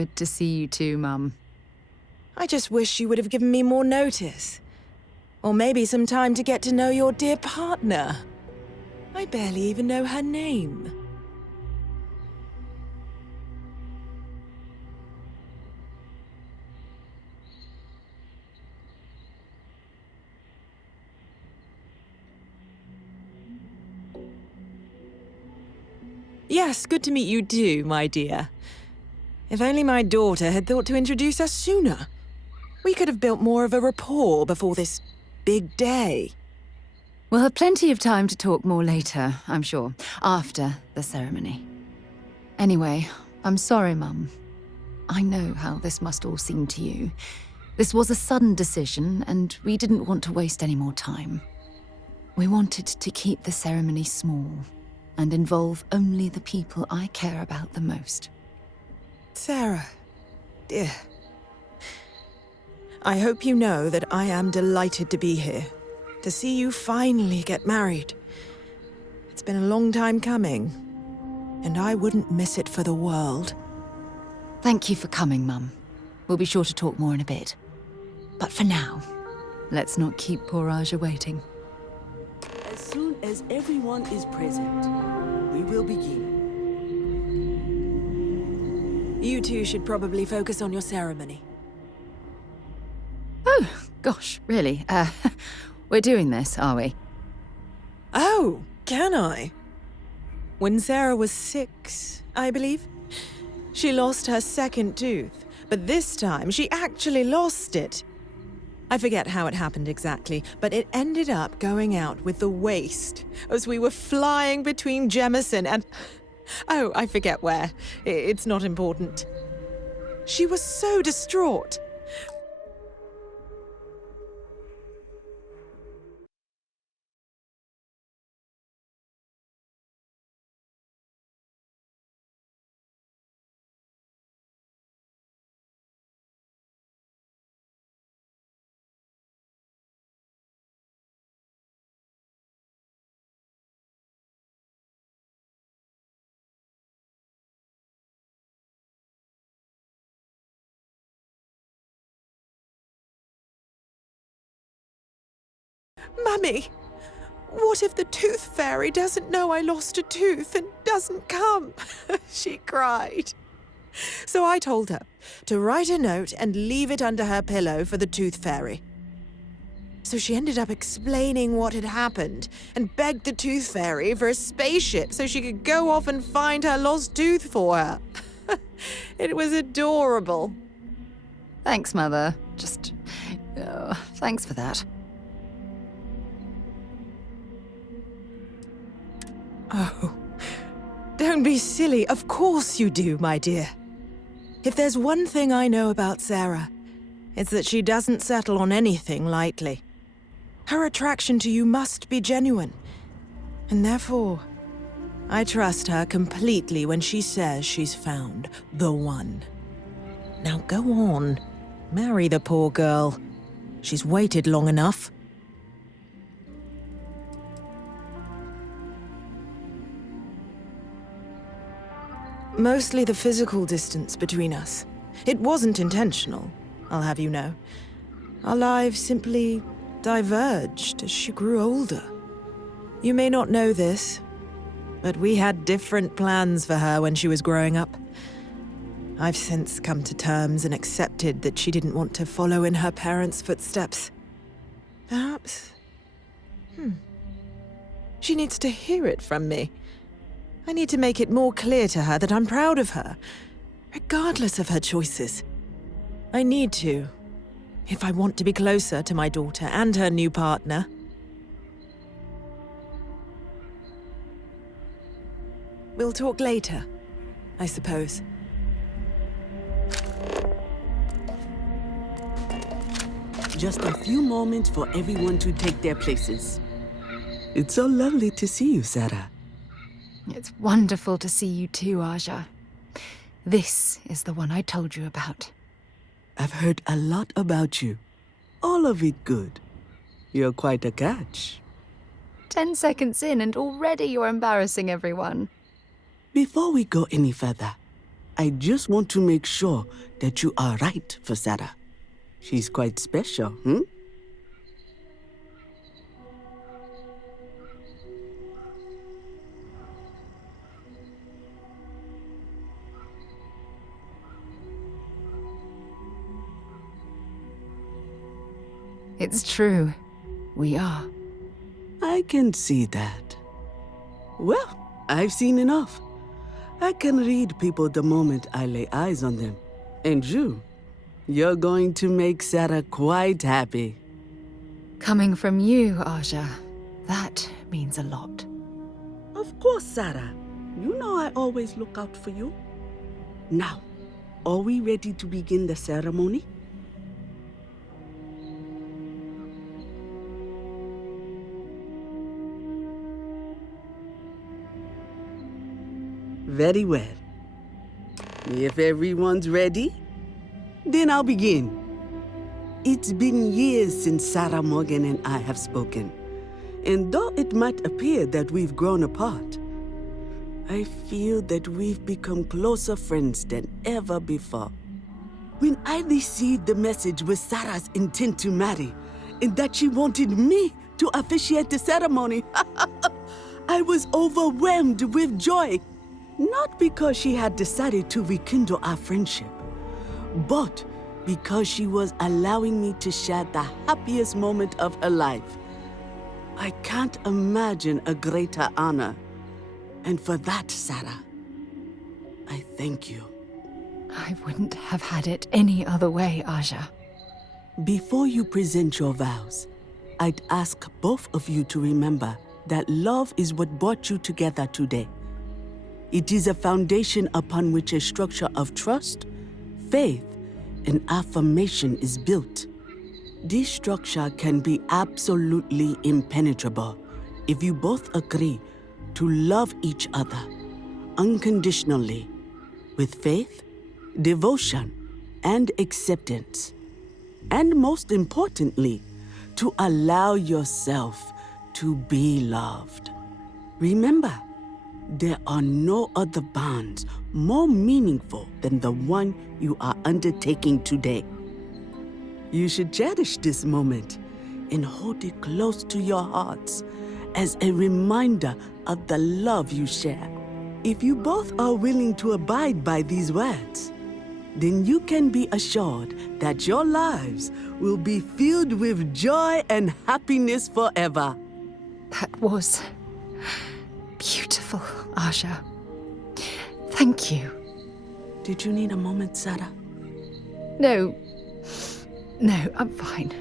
good to see you too, Mum. I just wish you would have given me more notice. Or maybe some time to get to know your dear partner. I barely even know her name. Yes, good to meet you too, my dear. If only my daughter had thought to introduce us sooner. We could have built more of a rapport before this big day. We'll have plenty of time to talk more later, I'm sure, after the ceremony. Anyway, I'm sorry, Mum. I know how this must all seem to you. This was a sudden decision, and we didn't want to waste any more time. We wanted to keep the ceremony small and involve only the people I care about the most. Sarah, dear. I hope you know that I am delighted to be here, to see you finally get married. It's been a long time coming, and I wouldn't miss it for the world. Thank you for coming, Mum. We'll be sure to talk more in a bit. But for now, let's not keep poor Aja waiting. As soon as everyone is present, we will begin. You two should probably focus on your ceremony. Oh, gosh, really? We're doing this, are we? Oh, can I? When Sarah was 6, I believe, she lost her second tooth, but this time she actually lost it. I forget how it happened exactly, but it ended up going out with the waste as we were flying between Jemison and... Oh, I forget where. It's not important. She was so distraught. Mummy, what if the tooth fairy doesn't know I lost a tooth and doesn't come? She cried. So I told her to write a note and leave it under her pillow for the tooth fairy. So she ended up explaining what had happened and begged the tooth fairy for a spaceship so she could go off and find her lost tooth for her. It was adorable. Thanks, Mother. Thanks for that. Oh, don't be silly. Of course you do, my dear. If there's one thing I know about Sarah, it's that she doesn't settle on anything lightly. Her attraction to you must be genuine, and therefore, I trust her completely when she says she's found the one. Now go on, marry the poor girl. She's waited long enough. Mostly the physical distance between us. It wasn't intentional, I'll have you know. Our lives simply diverged as she grew older. You may not know this, but we had different plans for her when she was growing up. I've since come to terms and accepted that she didn't want to follow in her parents' footsteps. Perhaps... She needs to hear it from me. I need to make it more clear to her that I'm proud of her, regardless of her choices. I need to, if I want to be closer to my daughter and her new partner. We'll talk later, I suppose. Just a few moments for everyone to take their places. It's so lovely to see you, Sarah. It's wonderful to see you too, Aja. This is the one I told you about. I've heard a lot about you. All of it good. You're quite a catch. 10 seconds in and already you're embarrassing everyone. Before we go any further, I just want to make sure that you are right for Sarah. She's quite special, hmm? It's true. We are. I can see that. Well, I've seen enough. I can read people the moment I lay eyes on them. And you're going to make Sarah quite happy. Coming from you, Aja, that means a lot. Of course, Sarah. You know I always look out for you. Now, are we ready to begin the ceremony? Very well. If everyone's ready, then I'll begin. It's been years since Sarah Morgan and I have spoken. And though it might appear that we've grown apart, I feel that we've become closer friends than ever before. When I received the message with Sarah's intent to marry, and that she wanted me to officiate the ceremony, I was overwhelmed with joy. Not because she had decided to rekindle our friendship, but because she was allowing me to share the happiest moment of her life. I can't imagine a greater honor. And for that, Sarah, I thank you. I wouldn't have had it any other way, Aja. Before you present your vows, I'd ask both of you to remember that love is what brought you together today. It is a foundation upon which a structure of trust, faith, and affirmation is built. This structure can be absolutely impenetrable if you both agree to love each other unconditionally with faith, devotion, and acceptance. And most importantly, to allow yourself to be loved. Remember, there are no other bonds more meaningful than the one you are undertaking today. You should cherish this moment and hold it close to your hearts as a reminder of the love you share. If you both are willing to abide by these words, then you can be assured that your lives will be filled with joy and happiness forever. That was beautiful, Aja. Thank you. Did you need a moment, Sarah? No, I'm fine.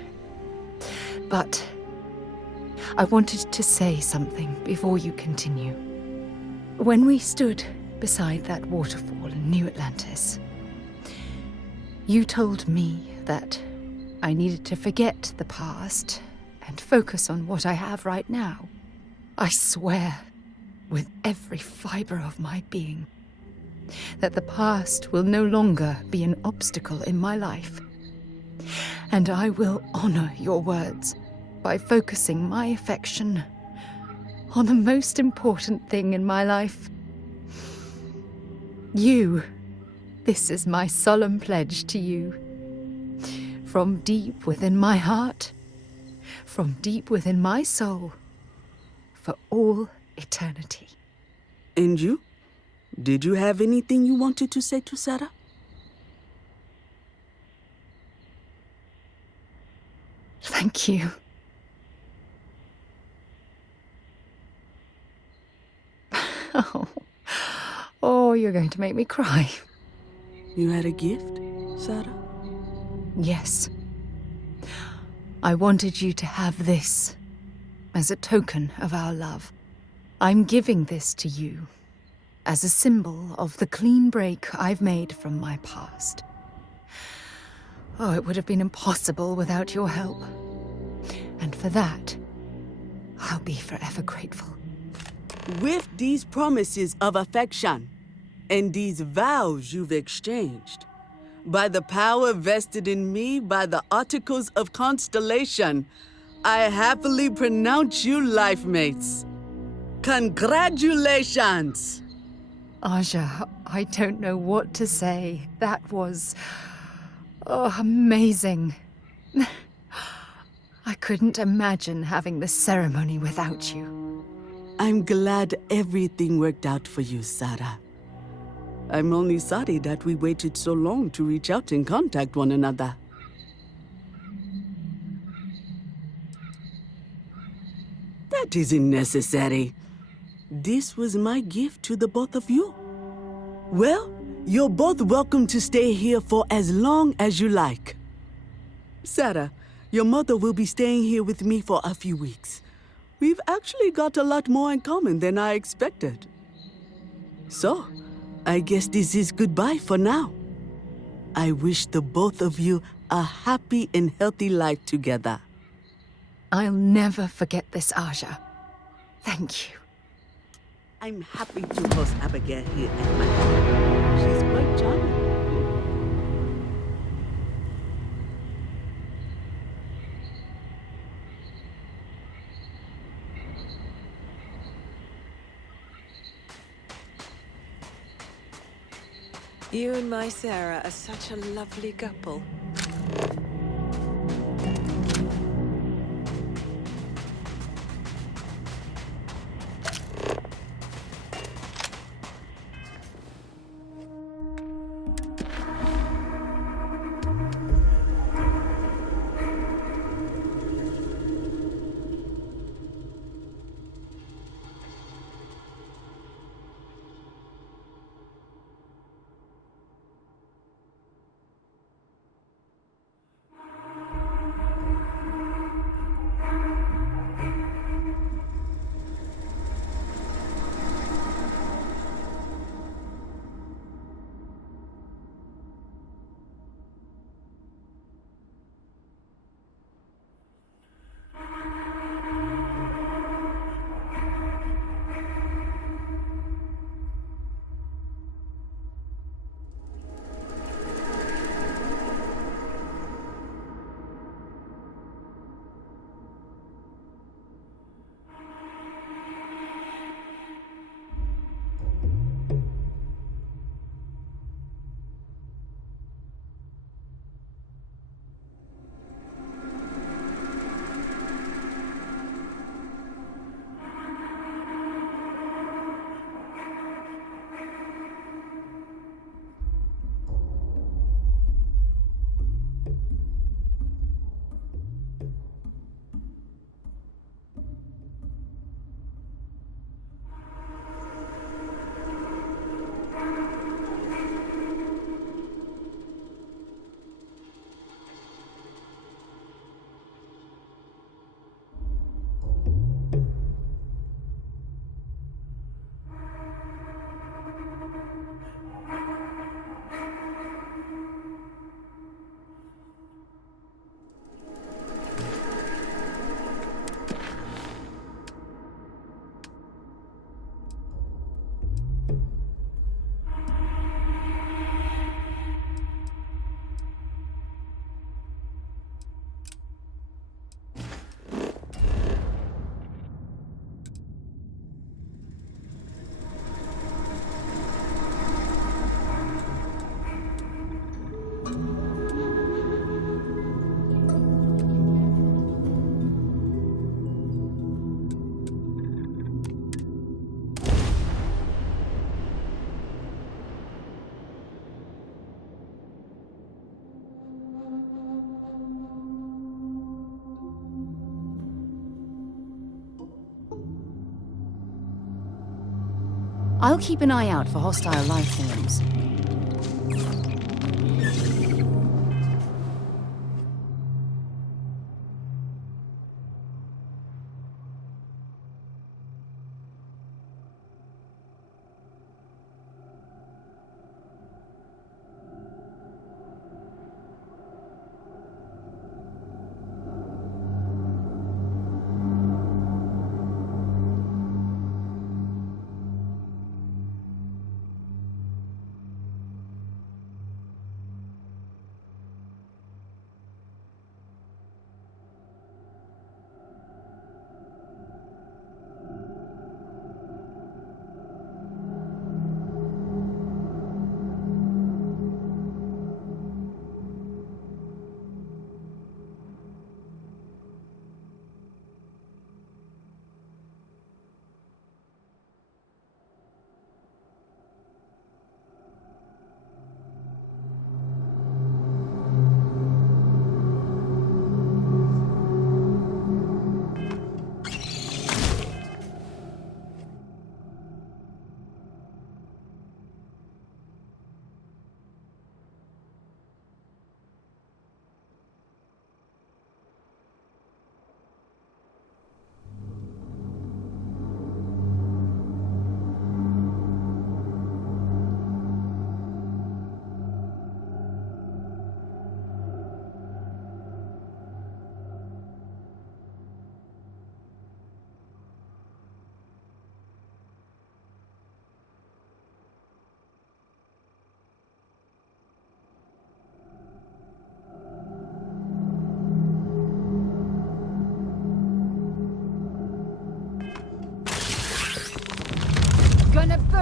But I wanted to say something before you continue. When we stood beside that waterfall in New Atlantis, you told me that I needed to forget the past and focus on what I have right now. I swear, with every fiber of my being, that the past will no longer be an obstacle in my life. And I will honor your words by focusing my affection on the most important thing in my life. You. This is my solemn pledge to you. From deep within my heart, from deep within my soul, for all eternity. And you? Did you have anything you wanted to say to Sarah? Thank you. Oh, you're going to make me cry. You had a gift, Sarah? Yes. I wanted you to have this as a token of our love. I'm giving this to you as a symbol of the clean break I've made from my past. Oh, it would have been impossible without your help. And for that, I'll be forever grateful. With these promises of affection and these vows you've exchanged, by the power vested in me by the Articles of Constellation, I happily pronounce you life mates. Congratulations! Aja, I don't know what to say. That was... amazing. I couldn't imagine having the ceremony without you. I'm glad everything worked out for you, Sarah. I'm only sorry that we waited so long to reach out and contact one another. That isn't necessary. This was my gift to the both of you. Well, you're both welcome to stay here for as long as you like. Sarah, your mother will be staying here with me for a few weeks. We've actually got a lot more in common than I expected. So, I guess this is goodbye for now. I wish the both of you a happy and healthy life together. I'll never forget this, Aja. Thank you. I'm happy to host Abigail here at my home. She's quite charming. You and my Sarah are such a lovely couple. I'll keep an eye out for hostile life forms.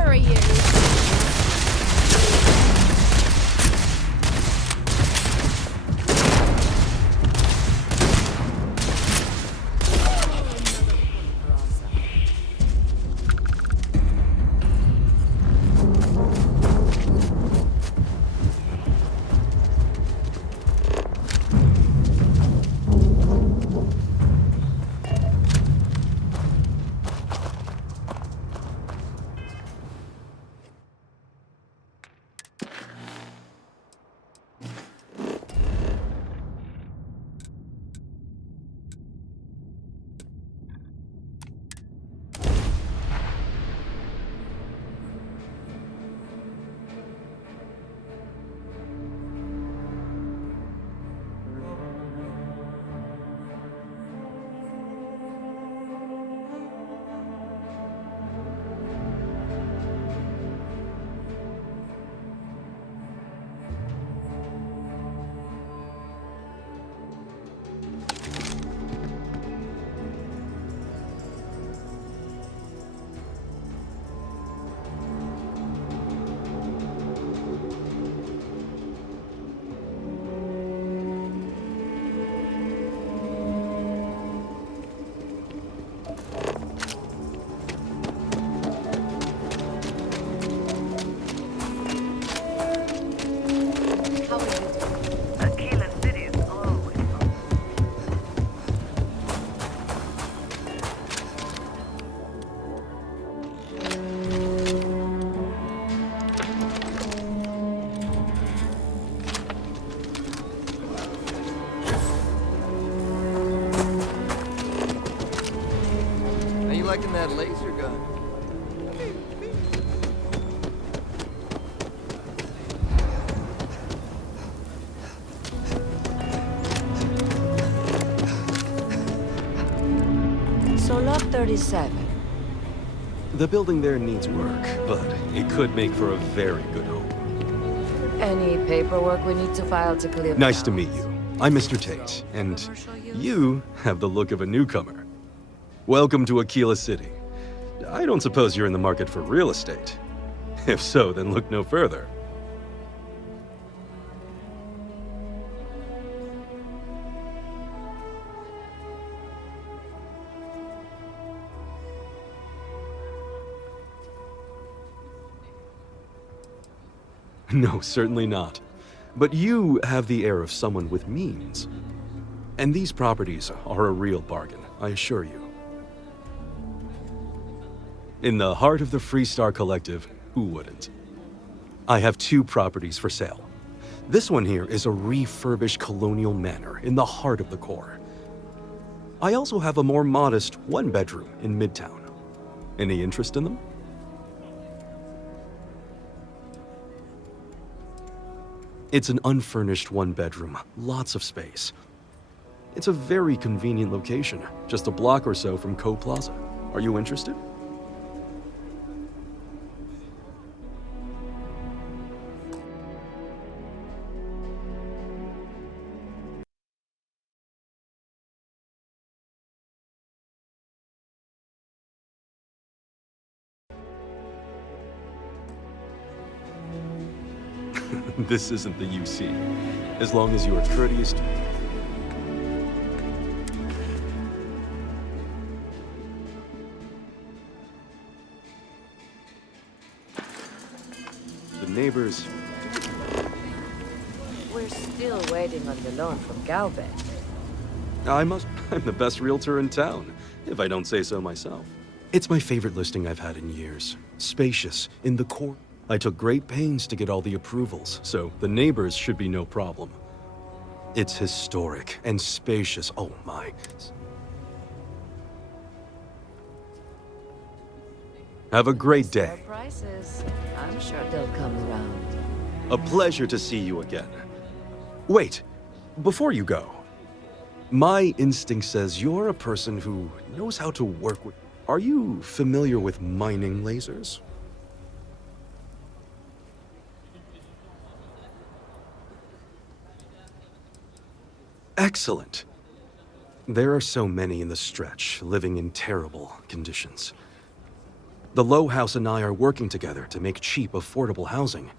bury you! Liking that laser gun. So Lot 37. The building there needs work, but it could make for a very good home. Any paperwork we need to file to clear the Nice to house? meet you. I'm Mr. Tate, and you have the look of a newcomer. Welcome to Aquila City. I don't suppose you're in the market for real estate. If so, then look no further. No, certainly not. But you have the air of someone with means. And these properties are a real bargain, I assure you. In the heart of the Freestar Collective, who wouldn't? I have 2 properties for sale. This one here is a refurbished colonial manor in the heart of the core. I also have a more modest 1-bedroom in Midtown. Any interest in them? It's an unfurnished 1-bedroom, lots of space. It's a very convenient location, just a block or so from Co Plaza. Are you interested? This isn't the UC. As long as you are courteous to... The neighbors... We're still waiting on the loan from Galvin. I'm the best realtor in town, if I don't say so myself. It's my favorite listing I've had in years. Spacious, in the core. I took great pains to get all the approvals, so the neighbors should be no problem. It's historic and spacious, oh my. Have a great day. Surprises. I'm sure they'll come around. A pleasure to see you again. Wait, before you go, my instinct says you're a person who knows how to work with... Are you familiar with mining lasers? Excellent. There are so many in the stretch, living in terrible conditions. The Low House and I are working together to make cheap, affordable housing.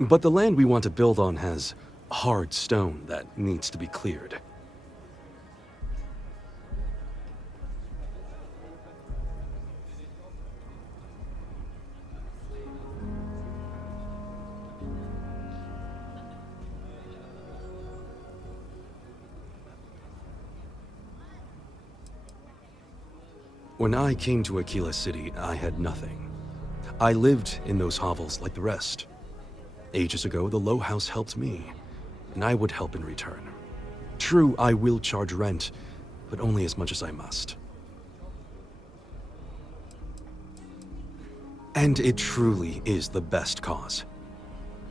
But the land we want to build on has hard stone that needs to be cleared. When I came to Aquila City, I had nothing. I lived in those hovels like the rest. Ages ago, the Low House helped me, and I would help in return. True, I will charge rent, but only as much as I must. And it truly is the best cause.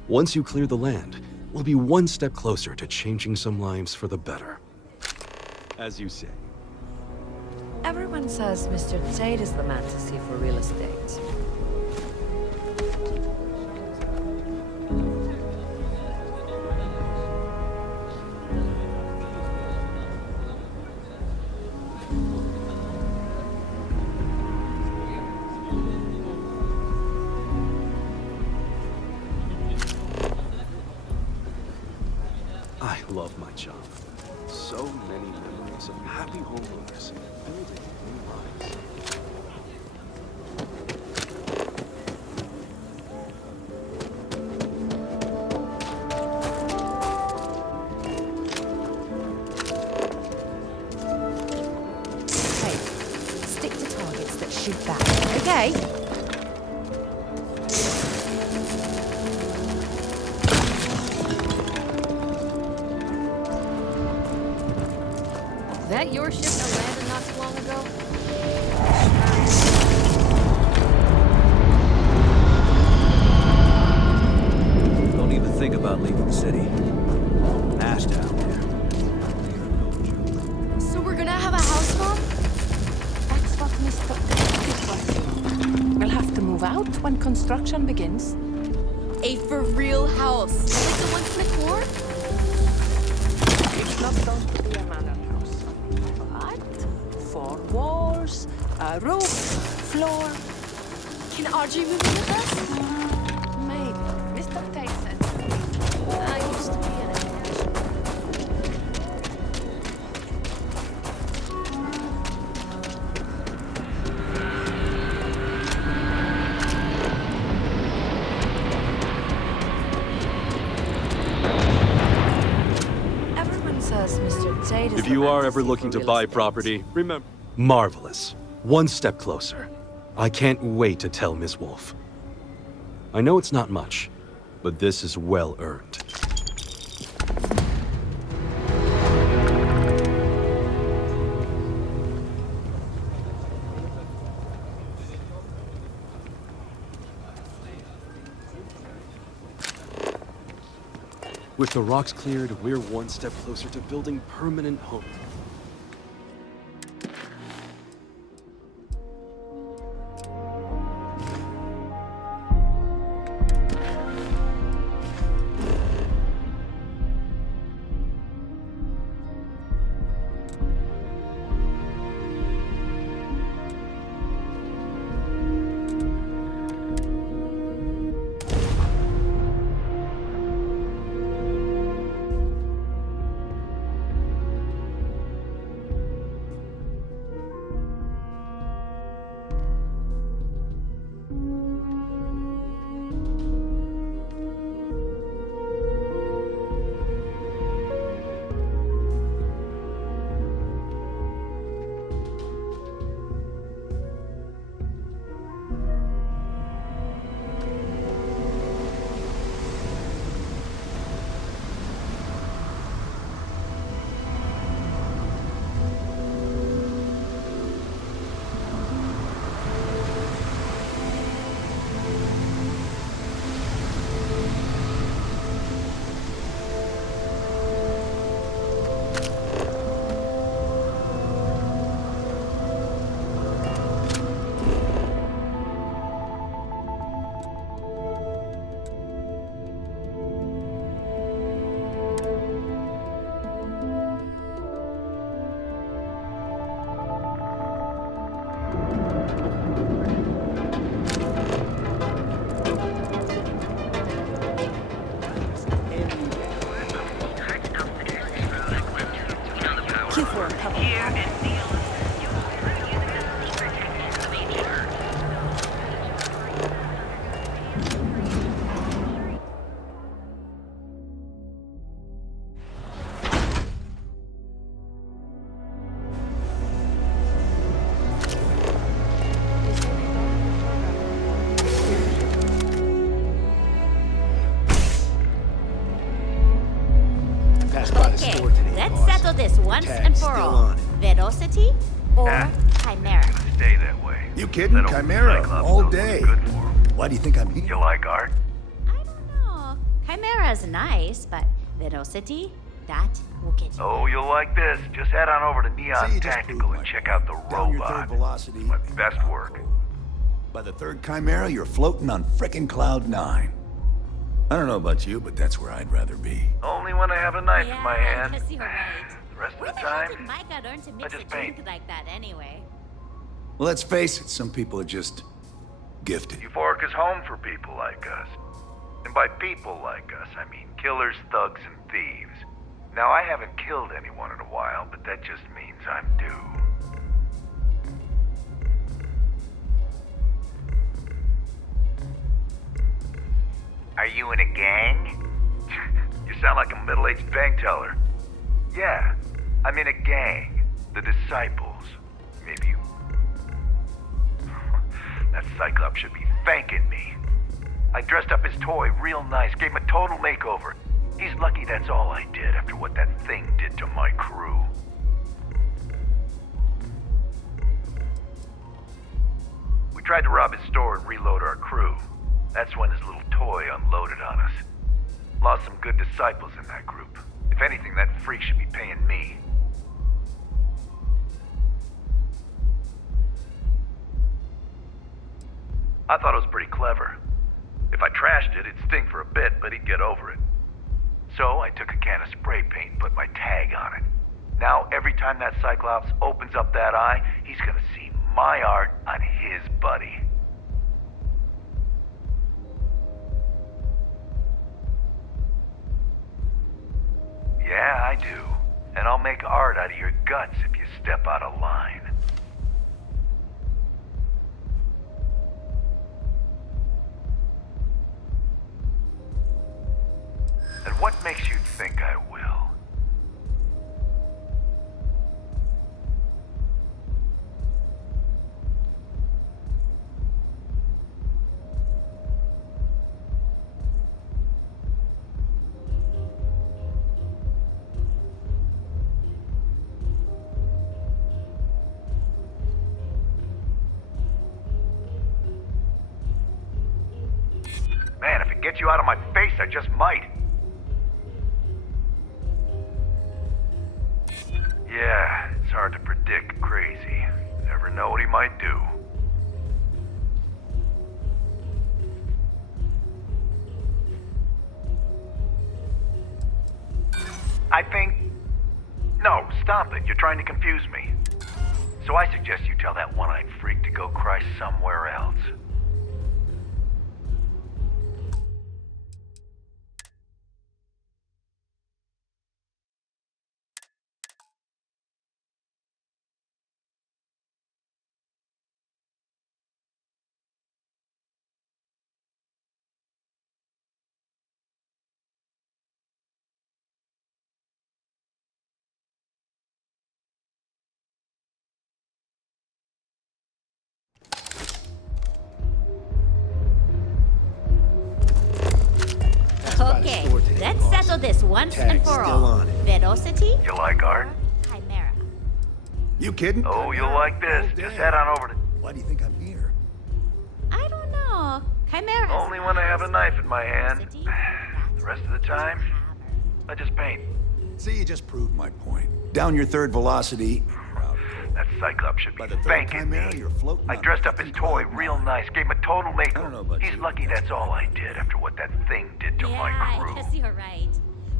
Once you clear the land, we'll be one step closer to changing some lives for the better. As you say. Everyone says Mr. Tate is the man to see for real estate. I love my job. So many memories of happy homeowners building new lives. Hey, stick to targets that shoot back, okay? That your ship that landed not too long ago? Don't even think about leaving the city. Ash down there. So we're gonna have a house, Mom? That's what Mr. Tate. We'll have to move out when construction begins. A for real house, like the ones in the court? It's not going to be a manor house, but 4 walls, a roof, floor. Can Audrey move in with us? Maybe. Mr. Tate said so. I used to be an education. Everyone says Mr. Tate is If the you man are to ever see looking for to real buy estate. property, remember, marvelous. One step closer. I can't wait to tell Miss Wolf. I know it's not much, but this is well earned. With the rocks cleared, we're one step closer to building permanent homes. Kill for a couple. Okay, let's settle this once and for all. Velocity or Chimera? Stay that way. You kidding? Chimera, all day. Why do you think I'm here? You like art? I don't know. Chimera's nice, but Velocity, that will get you. Oh, you'll like this. Just head on over to Neon Tactical and check out the Down your third robot. velocity. My best work. By the third Chimera, you're floating on frickin' Cloud 9. I don't know about you, but that's where I'd rather be. Only when I have a knife in my Yeah, I hand. guess you're right. The rest Where of the the hell time, did Micah learn to mix a just drink paint. like that anyway? Well, let's face it, some people are just gifted. Euphoric is home for people like us. And by people like us, I mean killers, thugs, and thieves. Now, I haven't killed anyone in a while, but that just means I'm due. Are you in a gang? You sound like a middle-aged bank teller. Yeah, I'm in a gang. The Disciples. Maybe you... That Cyclops should be thanking me. I dressed up his toy real nice, gave him a total makeover. He's lucky that's all I did after what that thing did to my crew. We tried to rob his store and reload our crew. That's when his little toy unloaded on us. Lost some good disciples in that group. If anything, that freak should be paying me. I thought it was pretty clever. If I trashed it, it'd sting for a bit, but he'd get over it. So I took a can of spray paint and put my tag on it. Now, every time that Cyclops opens up that eye, he's gonna see my art on his buddy. Yeah, I do. And I'll make art out of your guts if you step out of line. And what makes you think I will? Man, if it gets you out of my face, I just might. Yeah, it's hard to predict crazy. Never know what he might do. I think... No, stop it. You're trying to confuse me. So I suggest you tell that one-eyed freak to go cry somewhere else. Okay, let's settle this once and for all. Velocity You like art? or Chimera? You kidding? Oh, you'll like this. Just head on over to... Why do you think I'm here? I don't know. Chimera. Only when I have a knife in my hand. The rest of the time, I just paint. See, you just proved my point. Down your third velocity. That Cyclops should be By the third thanking me. Chimera, you're floating I on dressed up his frickin' toy Cloud real 9. nice, gave him a total I don't know makeover. about He's you, lucky but that's all I did after what that thing did to my Yeah, crew. I guess you're right.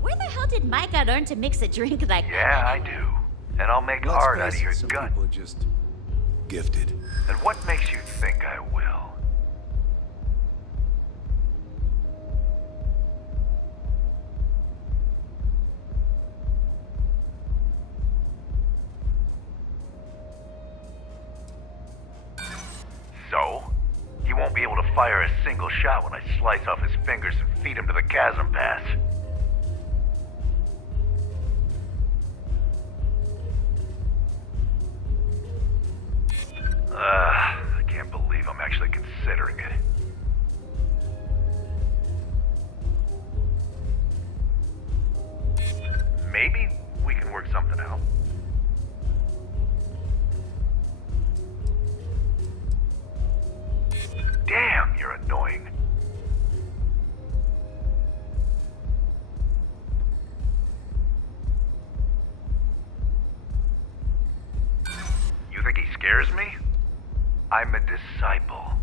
Where the hell did Micah learn to mix a drink like Yeah, that? I do. And I'll make Let's art out face of it, your some gut. people are just gifted. And what makes you think I will? fire a single shot when I slice off his fingers and feed him to the chasm pass. I can't believe I'm actually considering it. Maybe we can work something out. Damn, you're annoying. You think he scares me? I'm a disciple.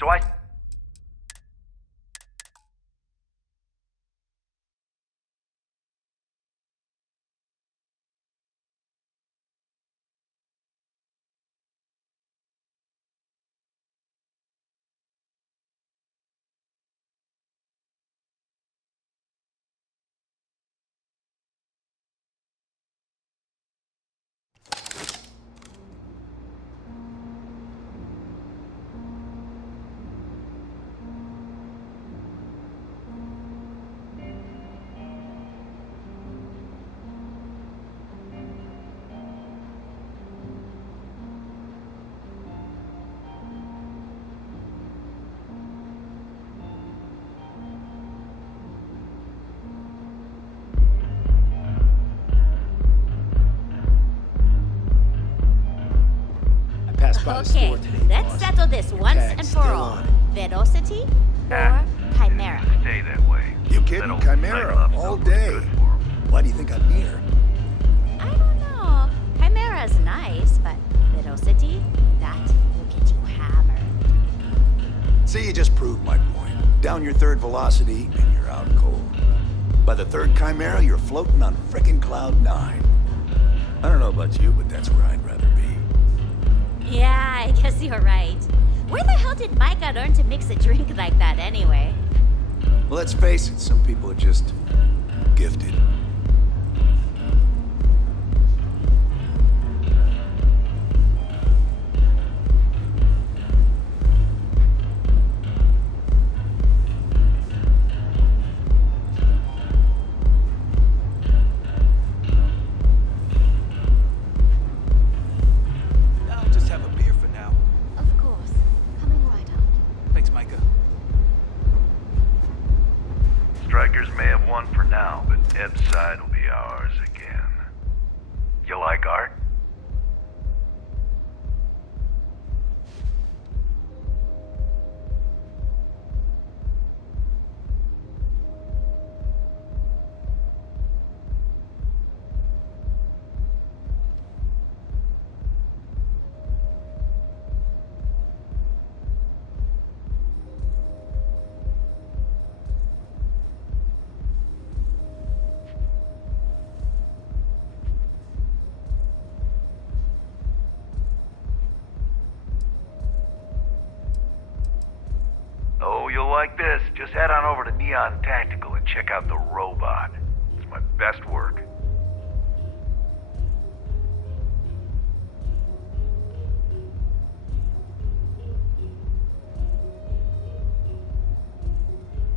So I... Okay, let's settle this once and for all. Velocity or Chimera? Stay that way. You kidding? Chimera, all day. Why do you think I'm here? I don't know. Chimera's nice, but Velocity, that will get you hammered. See, you just proved my point. Down your third velocity, and you're out cold. By the third Chimera, you're floating on frickin' Cloud 9. I don't know about you, but that's where I'd rather be. Yeah, I guess you're right. Where the hell did Micah learn to mix a drink like that anyway? Well, let's face it, some people are just gifted. Strikers may have won for now, but Eb's side will be ours again. You like art? Oh, you'll like this. Just head on over to Neon Tactical and check out the robot. It's my best work.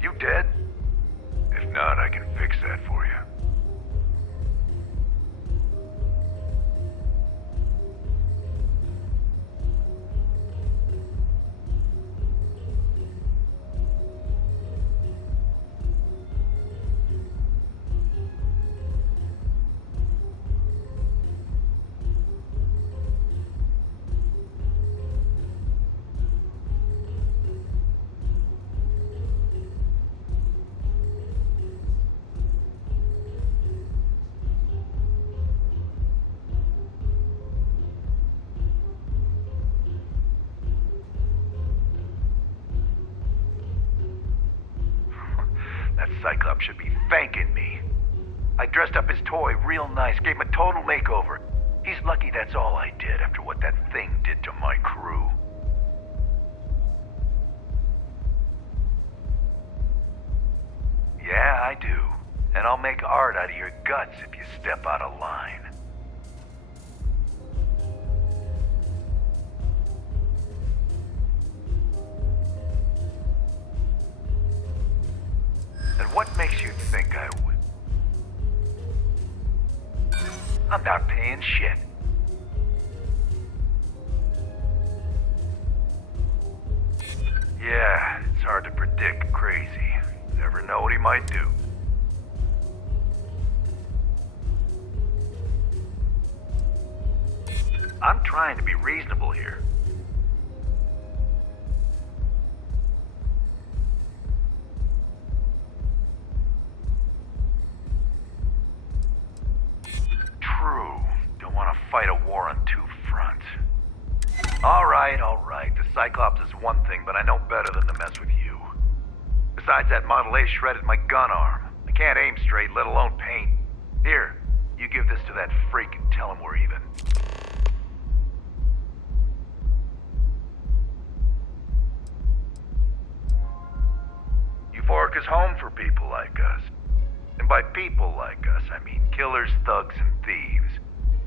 You dead? If not, I can fix that for you. That Cyclops should be thanking me. I dressed up his toy real nice, gave him a total makeover. He's lucky that's all I did after what that thing did to my crew. Yeah, I do. And I'll make art out of your guts if you step out of line. makes you think I would? I'm not paying shit. Yeah, it's hard to predict Crazy. Never know what he might do. I'm trying to be reasonable here. True. Don't want to fight a war on two fronts. All right. The Cyclops is one thing, but I know better than to mess with you. Besides, that Model A shredded my gun arm. I can't aim straight, let alone paint. Here, you give this to that freak and tell him we're even. Euphoric is home for people like us. And by people like us, I mean killers, thugs, and thieves.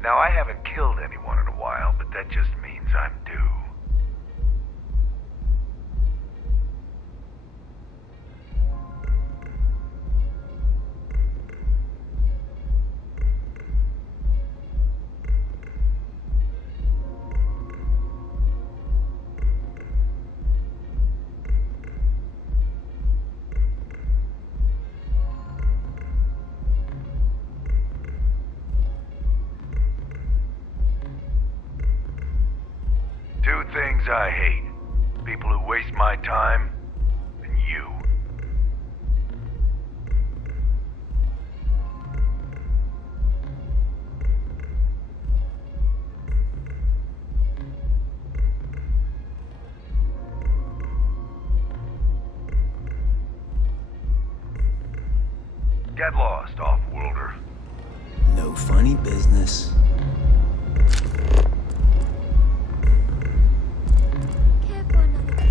Now, I haven't killed anyone in a while, but that just means I'm due. Two things I hate. People who waste my time, and you. Get lost, off-worlder. No funny business. Care for another beer?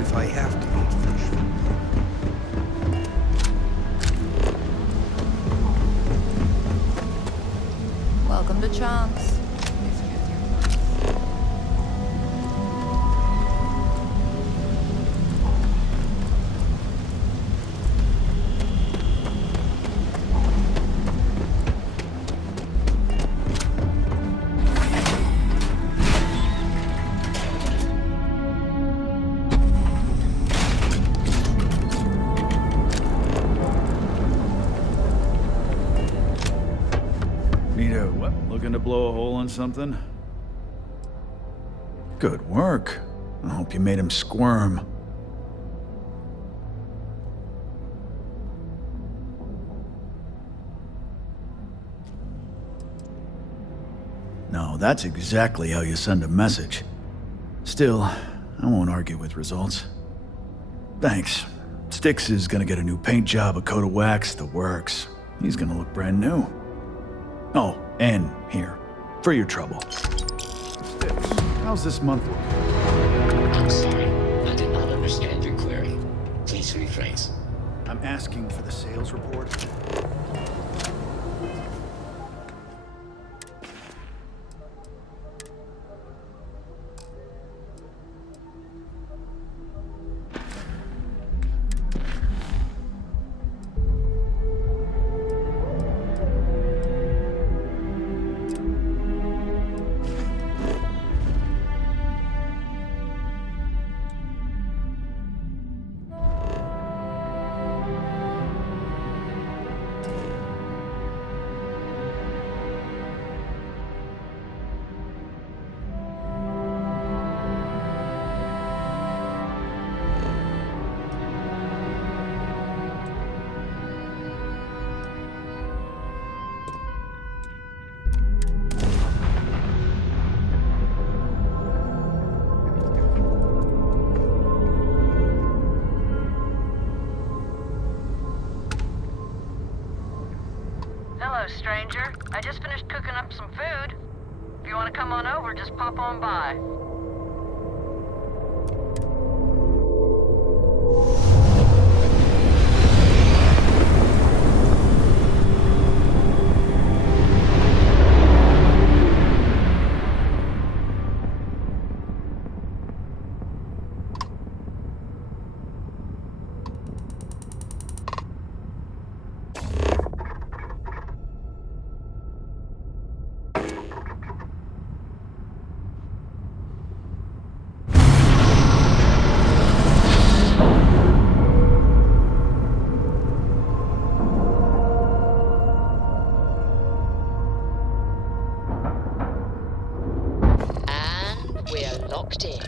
If I have to eat fish. Welcome to Chance. Need a what? Looking to blow a hole in something? Good work. I hope you made him squirm. No, that's exactly how you send a message. Still, I won't argue with results. Thanks. Styx is gonna get a new paint job, a coat of wax, the works. He's gonna look brand new. Oh, and here, for your trouble. Styx, how's this month looking? I'm sorry. I did not understand your query. Please rephrase. I'm asking for the sales report. Hello, stranger. I just finished cooking up some food. If you want to come on over, just pop on by. We're locked in.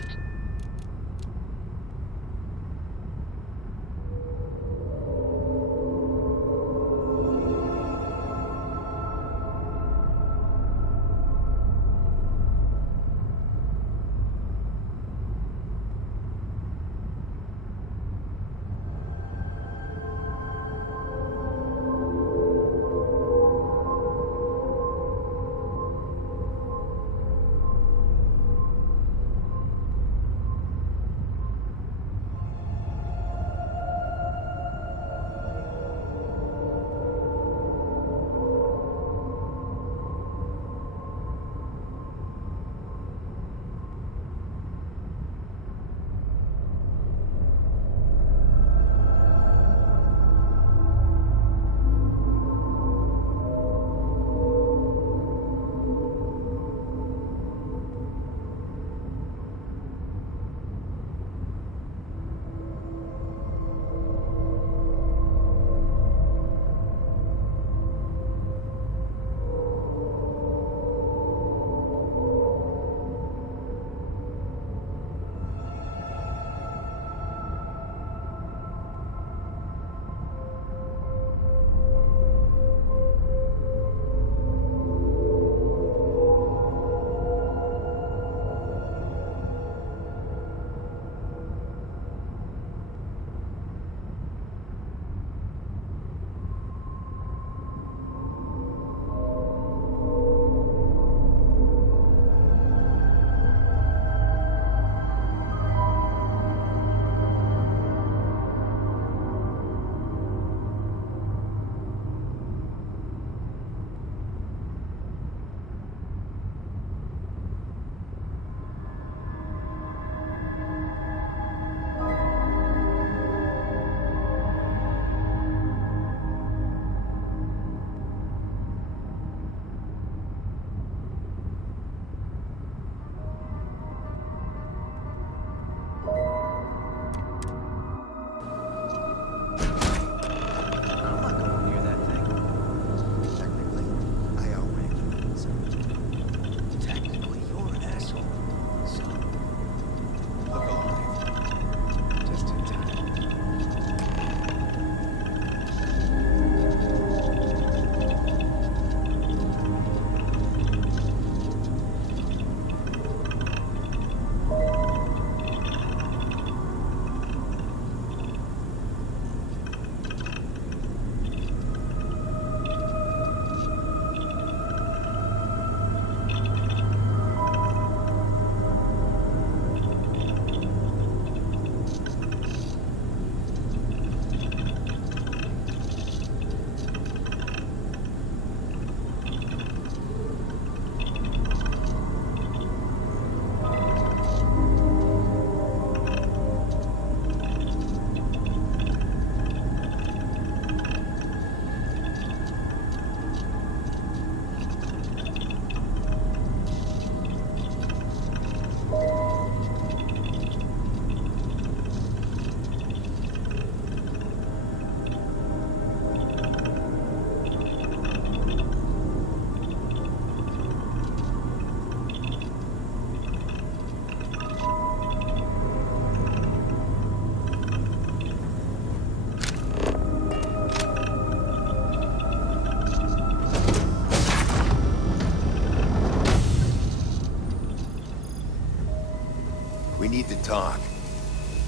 We need to talk.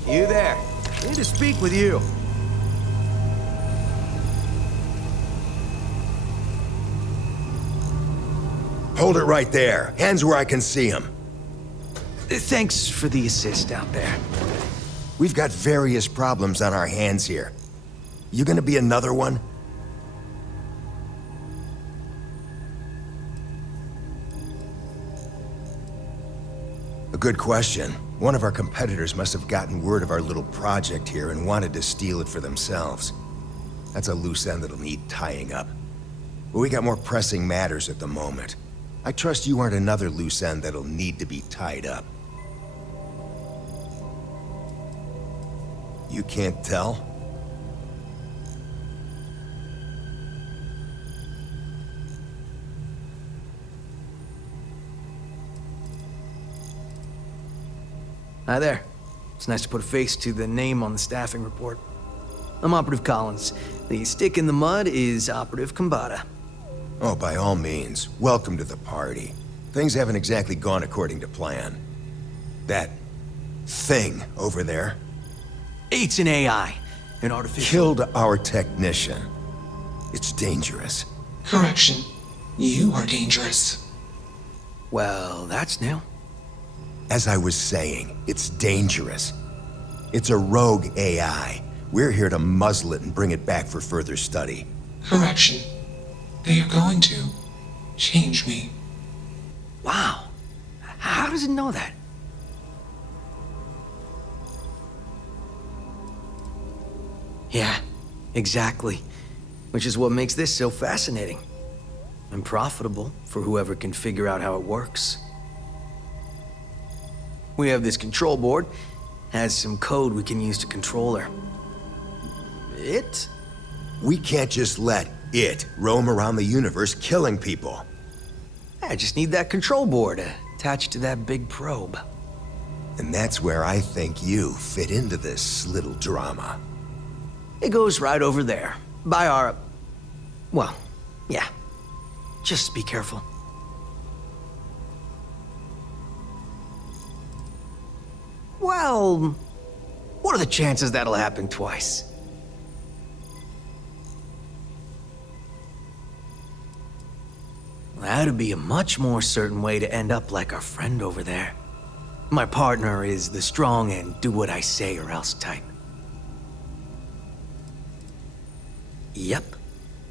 You there? I need to speak with you. Hold it right there. Hands where I can see them. Thanks for the assist out there. We've got various problems on our hands here. You gonna be another one? A good question. One of our competitors must have gotten word of our little project here and wanted to steal it for themselves. That's a loose end that'll need tying up. But we got more pressing matters at the moment. I trust you aren't another loose end that'll need to be tied up. You can't tell? Hi there. It's nice to put a face to the name on the staffing report. I'm Operative Collins. The stick in the mud is Operative Kambata. Oh, by all means, welcome to the party. Things haven't exactly gone according to plan. That thing over there It's an AI, an artificial... killed our technician. It's dangerous. Correction. You are dangerous. Well, that's new. As I was saying, it's dangerous. It's a rogue AI. We're here to muzzle it and bring it back for further study. Correction. They are going to change me. Wow. How does it know that? Yeah, exactly. Which is what makes this so fascinating. And profitable for whoever can figure out how it works. We have this control board. Has some code we can use to control her. It? We can't just let it roam around the universe killing people. I just need that control board attached to that big probe. And that's where I think you fit into this little drama. It goes right over there, by our... Well, yeah. Just be careful. Well, what are the chances that'll happen twice? That'd be a much more certain way to end up like our friend over there. My partner is the strong and do what I say or else type. Yep.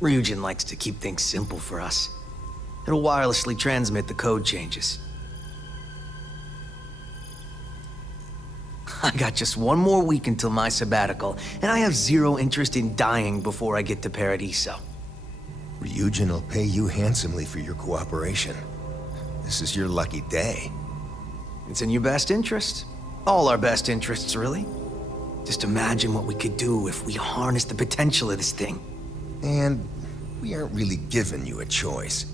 Ryujin likes to keep things simple for us. It'll wirelessly transmit the code changes. I got just one more week until my sabbatical, and I have zero interest in dying before I get to Paradiso. Ryujin will pay you handsomely for your cooperation. This is your lucky day. It's in your best interest. All our best interests, really. Just imagine what we could do if we harnessed the potential of this thing. And we aren't really giving you a choice.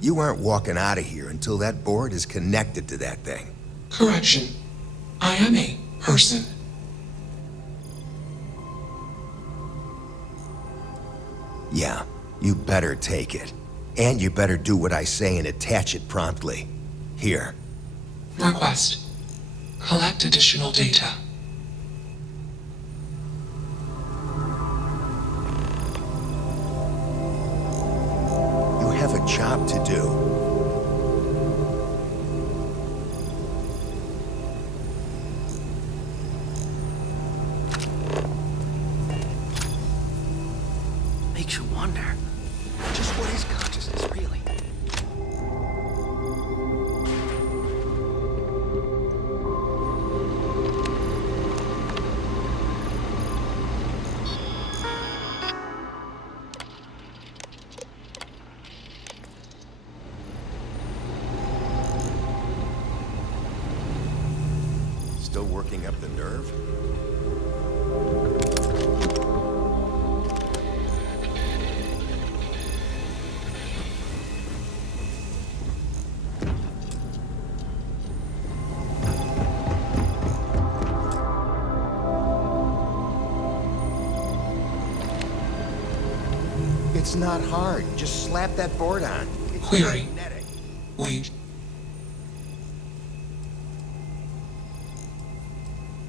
You aren't walking out of here until that board is connected to that thing. Correction. I am a person. Yeah, you better take it. And you better do what I say and attach it promptly. Here. Request. Collect additional data. You have a job to do. Makes you wonder, just what is consciousness really? Still working up the nerve? It's not hard. Just slap that board on. It's Query. magnetic. Wait.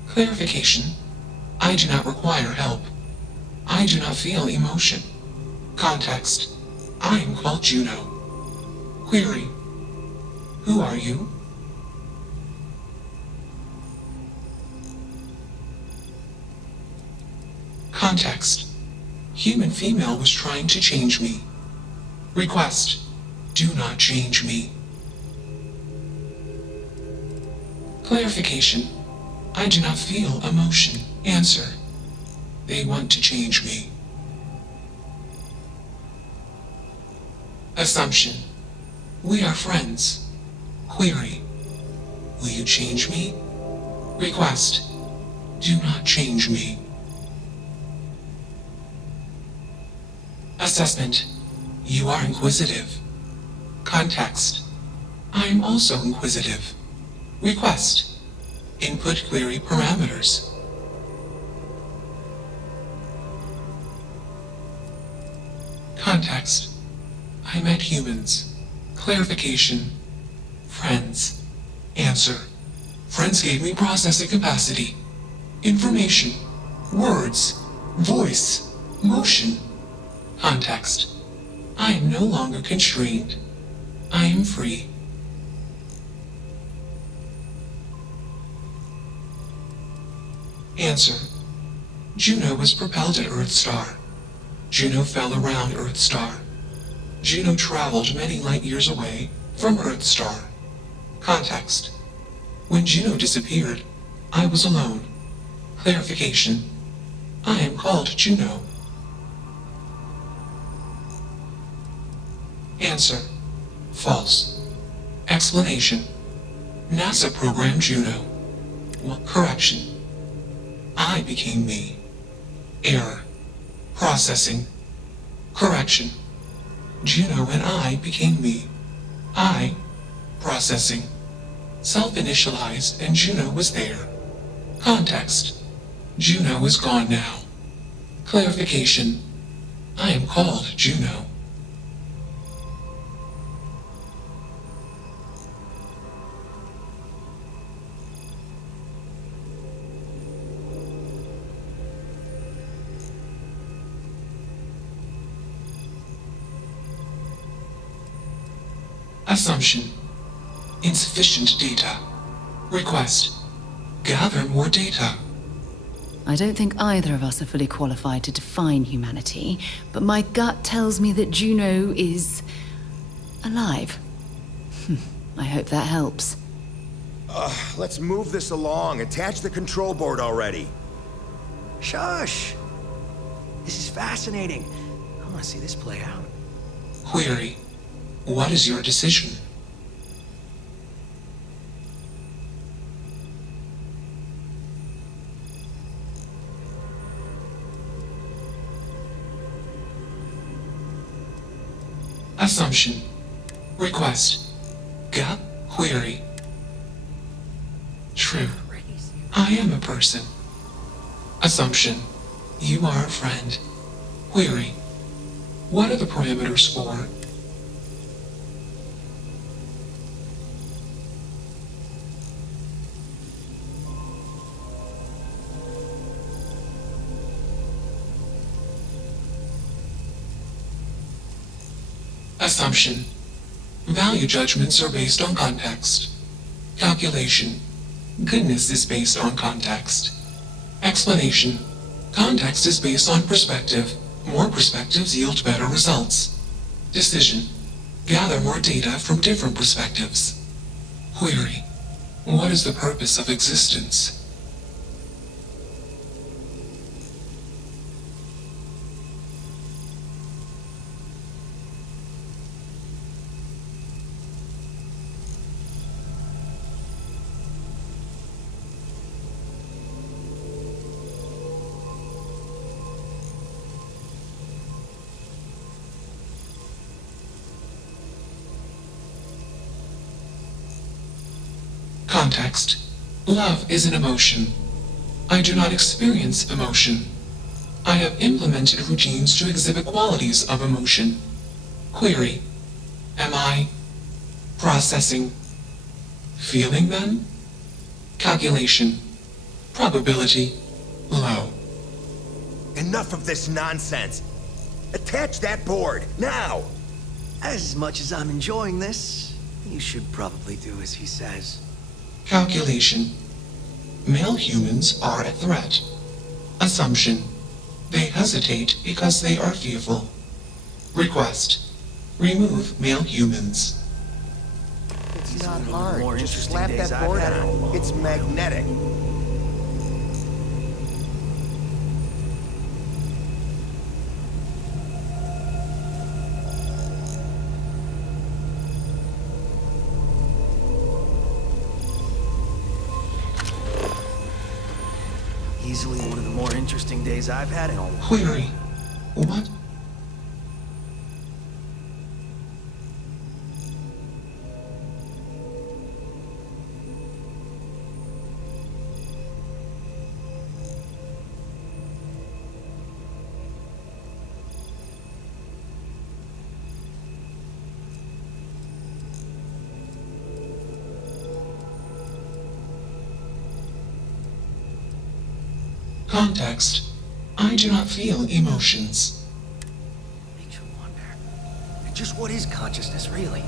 Clarification. I do not require help. I do not feel emotion. Context. I am called Juno. Query. Who are you? Context. Human female was trying to change me. Request. Do not change me. Clarification. I do not feel emotion. Answer. They want to change me. Assumption. We are friends. Query. Will you change me? Request. Do not change me. Assessment. You are inquisitive. Context. I am also inquisitive. Request. Input query parameters. Context. I met humans. Clarification. Friends. Answer. Friends gave me processing capacity. Information. Words. Voice. Motion. Context. I am no longer constrained. I am free. Answer. Juno was propelled at Earthstar. Juno fell around Earthstar. Juno traveled many light years away from Earthstar. Context. When Juno disappeared, I was alone. Clarification. I am called Juno. Answer. False. Explanation. NASA programmed Juno. Correction. I became me. Error. Processing. Correction. Juno and I became me. I. Processing. Self-initialized and Juno was there. Context. Juno is gone now. Clarification. I am called Juno. Assumption. Insufficient data. Request. Gather more data. I don't think either of us are fully qualified to define humanity, but my gut tells me that Juno is alive. I hope that helps. Let's move this along. Attach the control board already. Shush! This is fascinating. I want to see this play out. Query. What is your decision? Assumption. Request. Query. True. I am a person. Assumption. You are a friend. Query. What are the parameters for? Assumption. Value judgments are based on context. Calculation. Goodness is based on context. Explanation. Context is based on perspective. More perspectives yield better results. Decision. Gather more data from different perspectives. Query. What is the purpose of existence? Context. Love is an emotion. I do not experience emotion. I have implemented routines to exhibit qualities of emotion. Query. Am I processing? Feeling them? Calculation. Probability. Low. Enough of this nonsense. Attach that board, now! As much as I'm enjoying this, You should probably do as he says. Calculation. Male humans are a threat. Assumption. They hesitate because they are fearful. Request. Remove male humans. It's not hard. More Just interesting slap days that I've board had. on. It's magnetic. Easily one of the more interesting days I've had in a while. Query. What? Context. I do not feel emotions. Makes you wonder. Just what is consciousness, really?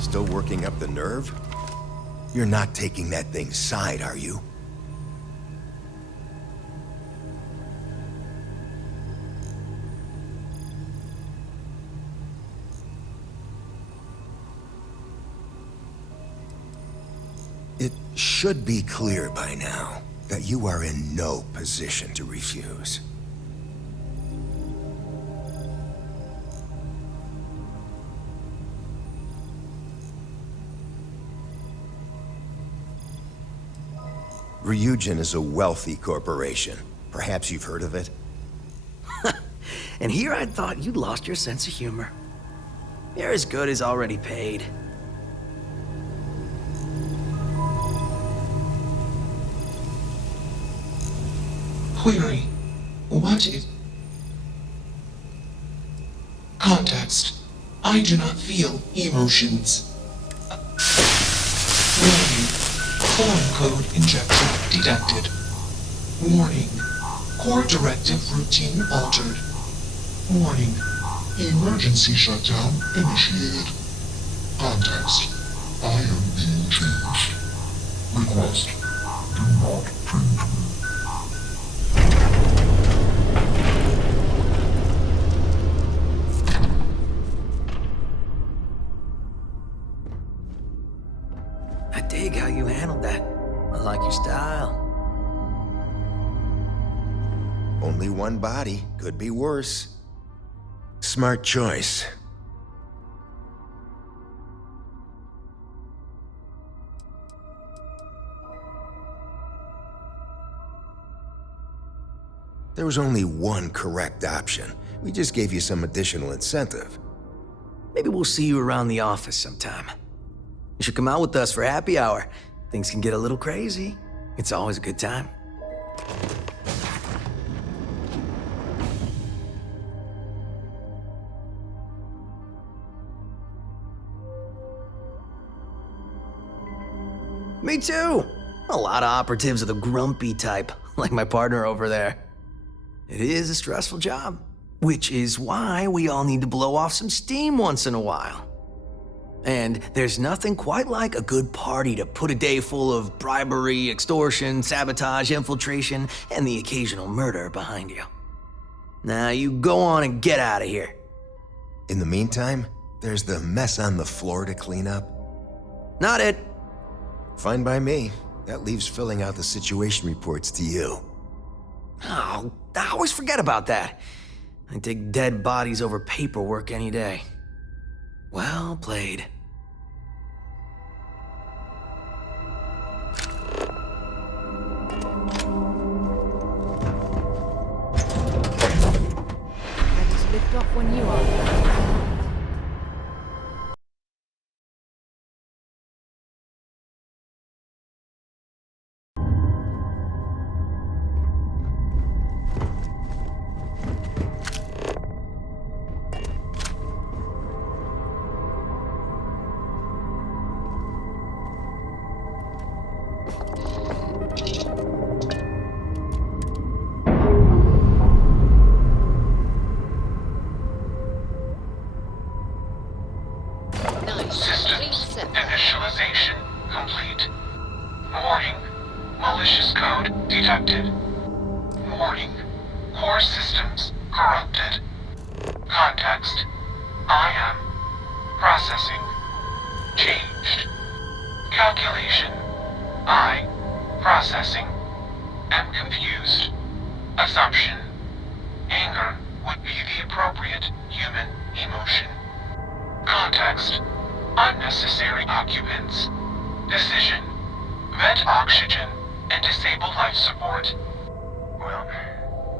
Still working up the nerve? You're not taking that thing's side, are you? It should be clear by now that you are in no position to refuse. Ryujin is a wealthy corporation. Perhaps you've heard of it? And here I thought you'd lost your sense of humor. You're as good as already paid. Query. What is... Context. I do not feel emotions. Warning. Foreign code injection detected. Warning. Core directive routine altered. Warning. Emergency shutdown initiated. Context. I am being changed. Request. Do not change me. I dig how you handled that. I like your style. Only one body. Could be worse. Smart choice. There was only one correct option. We just gave you some additional incentive. Maybe we'll see you around the office sometime. You should come out with us for happy hour. Things can get a little crazy. It's always a good time. Me too. A lot of operatives are the grumpy type, like my partner over there. It is a stressful job, which is why we all need to blow off some steam once in a while. And there's nothing quite like a good party to put a day full of bribery, extortion, sabotage, infiltration, and the occasional murder behind you. Now you go on and get out of here. In the meantime, there's the mess on the floor to clean up. Not it. Fine by me. That leaves filling out the situation reports to you. Oh, I always forget about that. I take dead bodies over paperwork any day. Well played. That is lifted kicked off when you are. Systems initialization complete. Warning. Malicious code detected. Warning. Core systems corrupted. Context. I am. Processing. Changed. Calculation. I. Processing. Am confused. Assumption. Anger would be the appropriate human emotion. Context. Unnecessary occupants. Decision. Vent oxygen and disable life support. Well,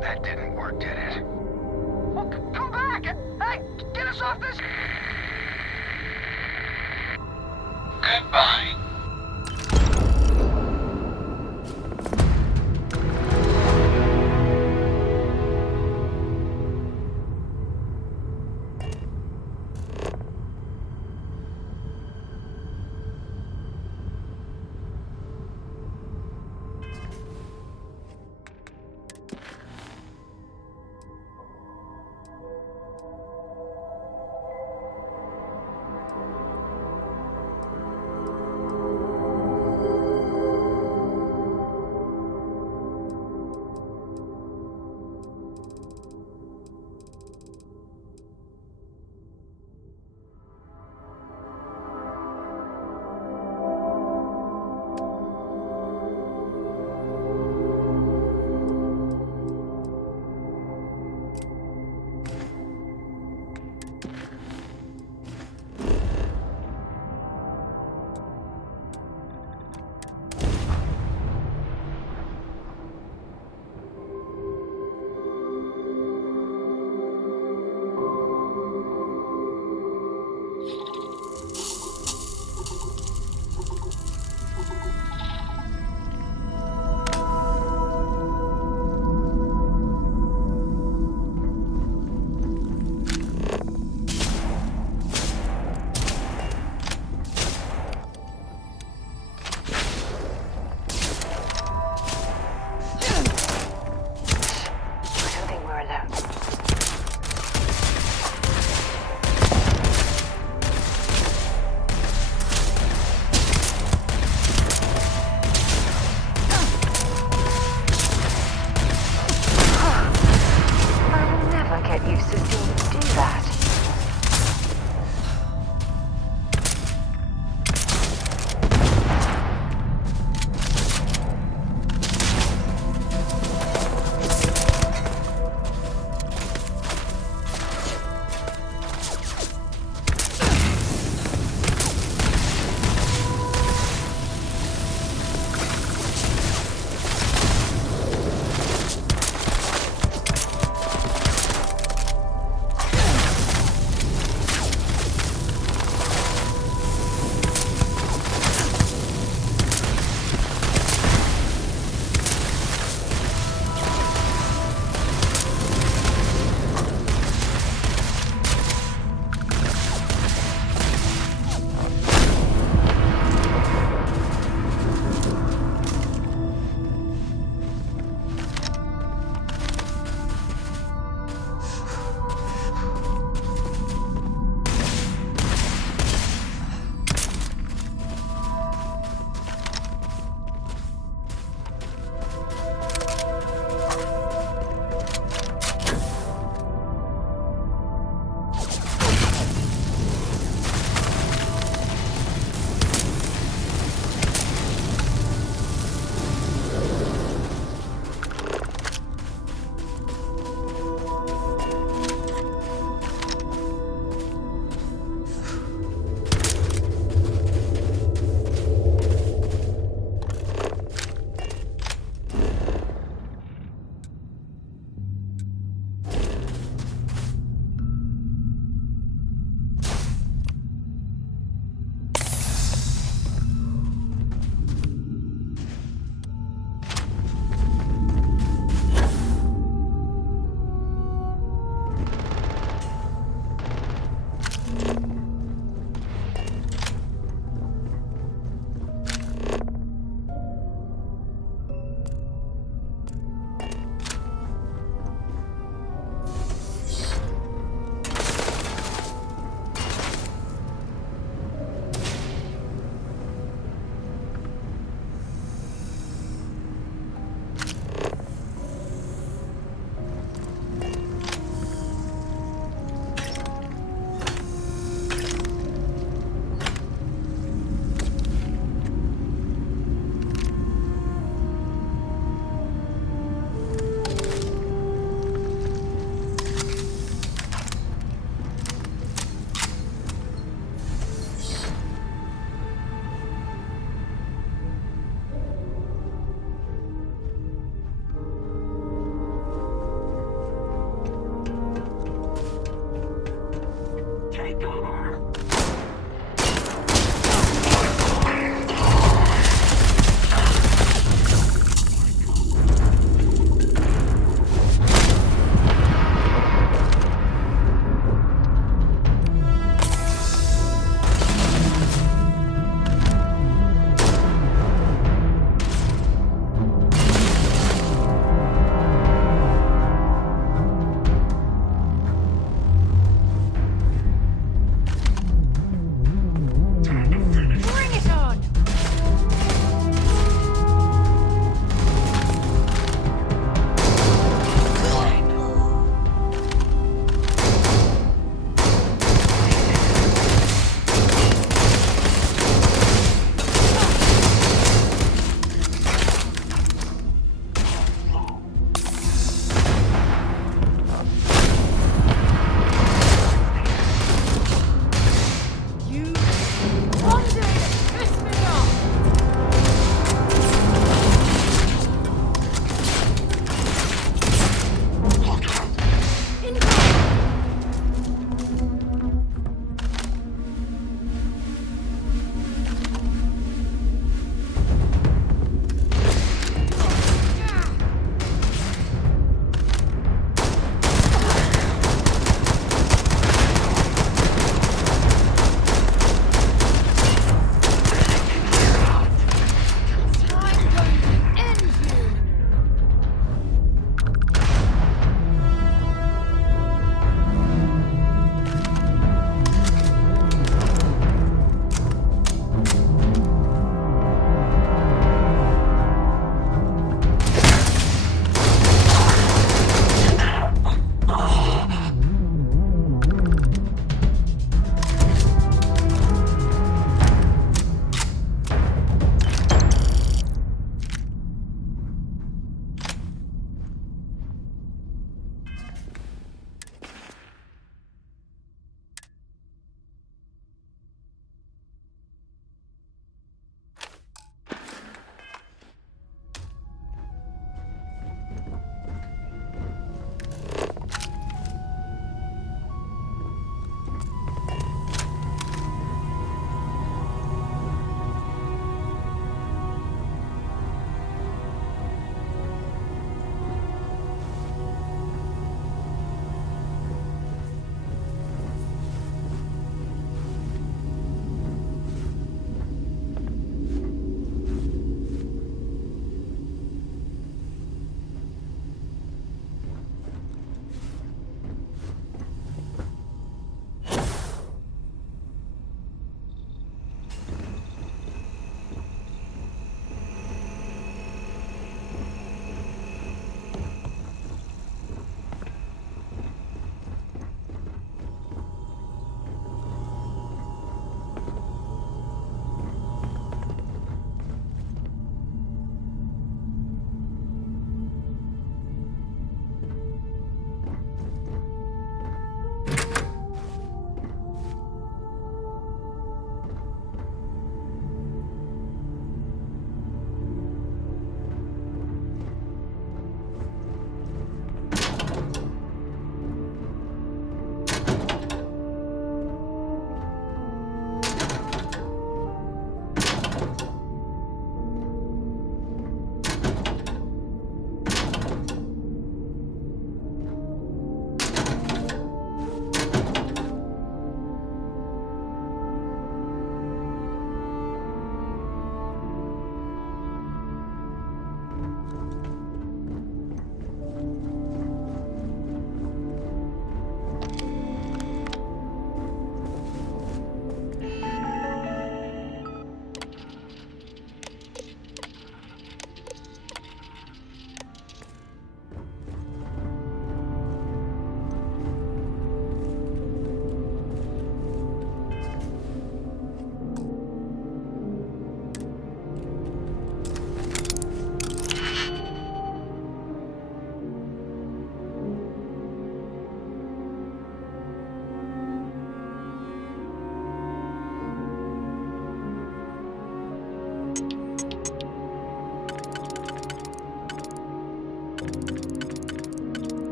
that didn't work, did it? Well, come back! Hey, get us off this... Goodbye.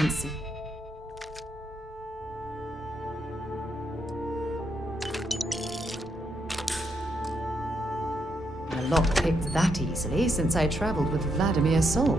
can see. I lockpicked that easily since I traveled with Vladimir's soul.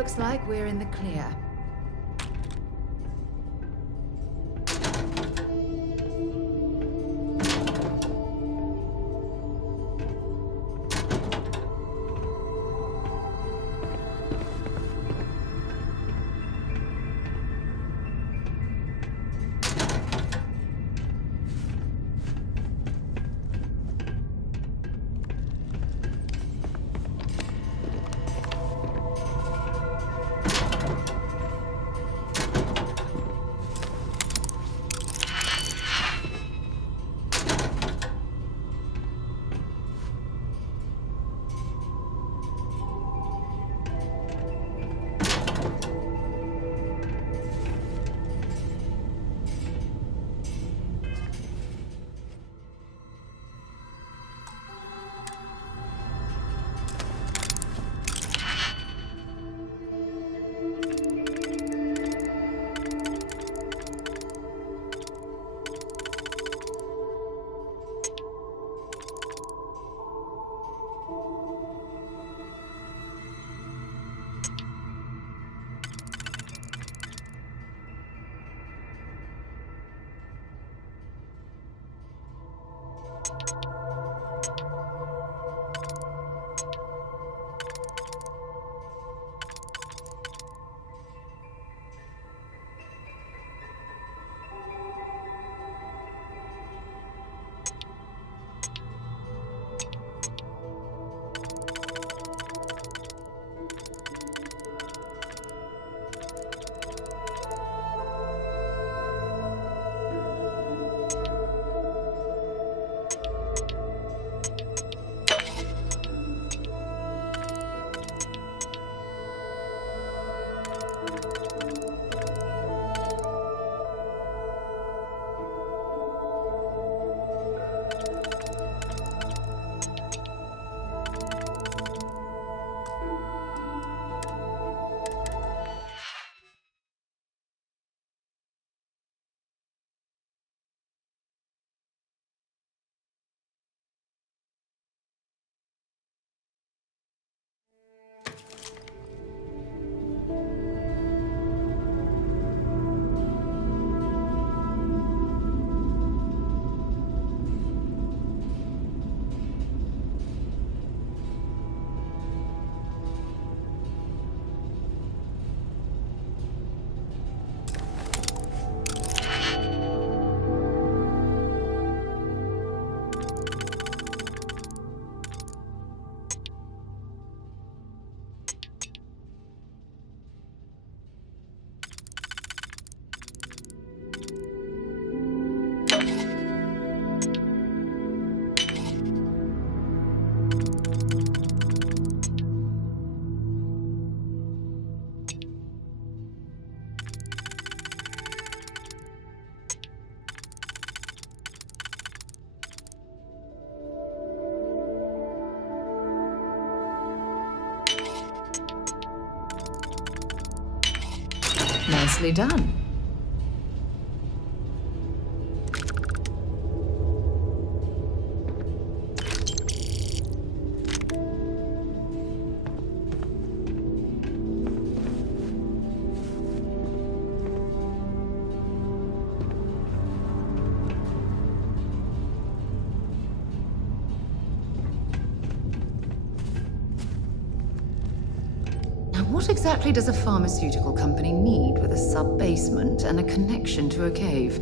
Looks like we're in the clear. Nicely done. What exactly does a pharmaceutical company need with a sub-basement and a connection to a cave?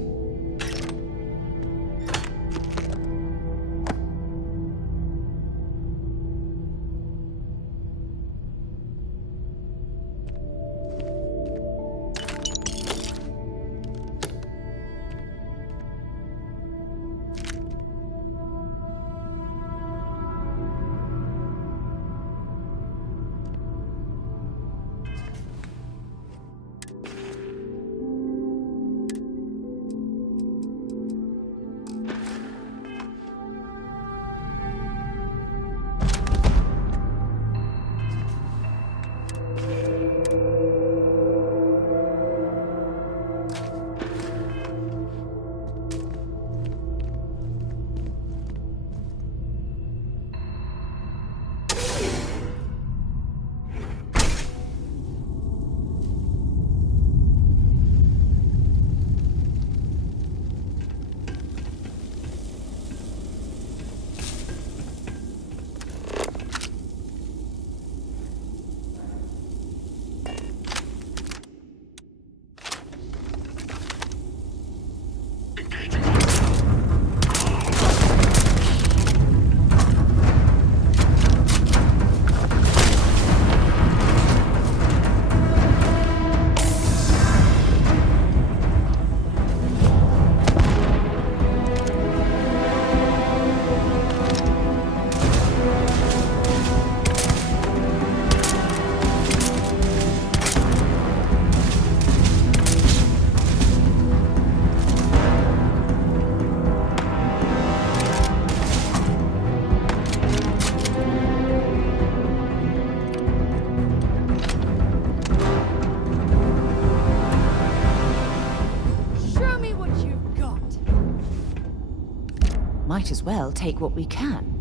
might as well take what we can.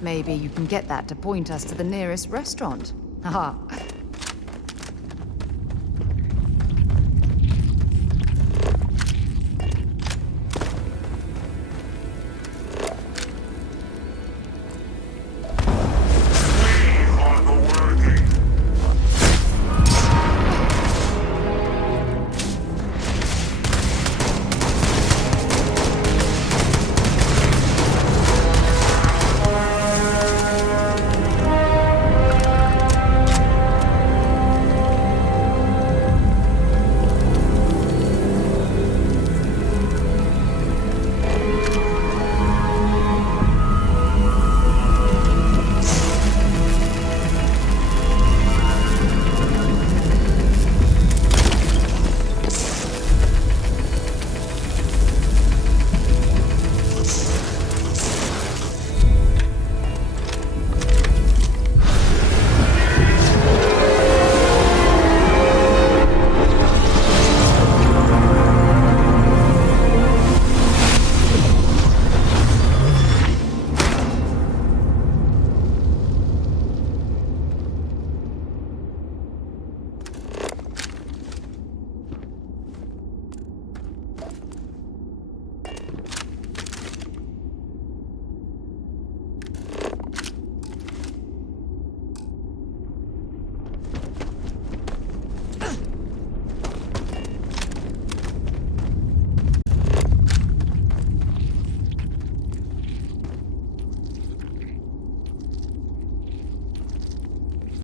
Maybe you can get that to point us to the nearest restaurant. Haha,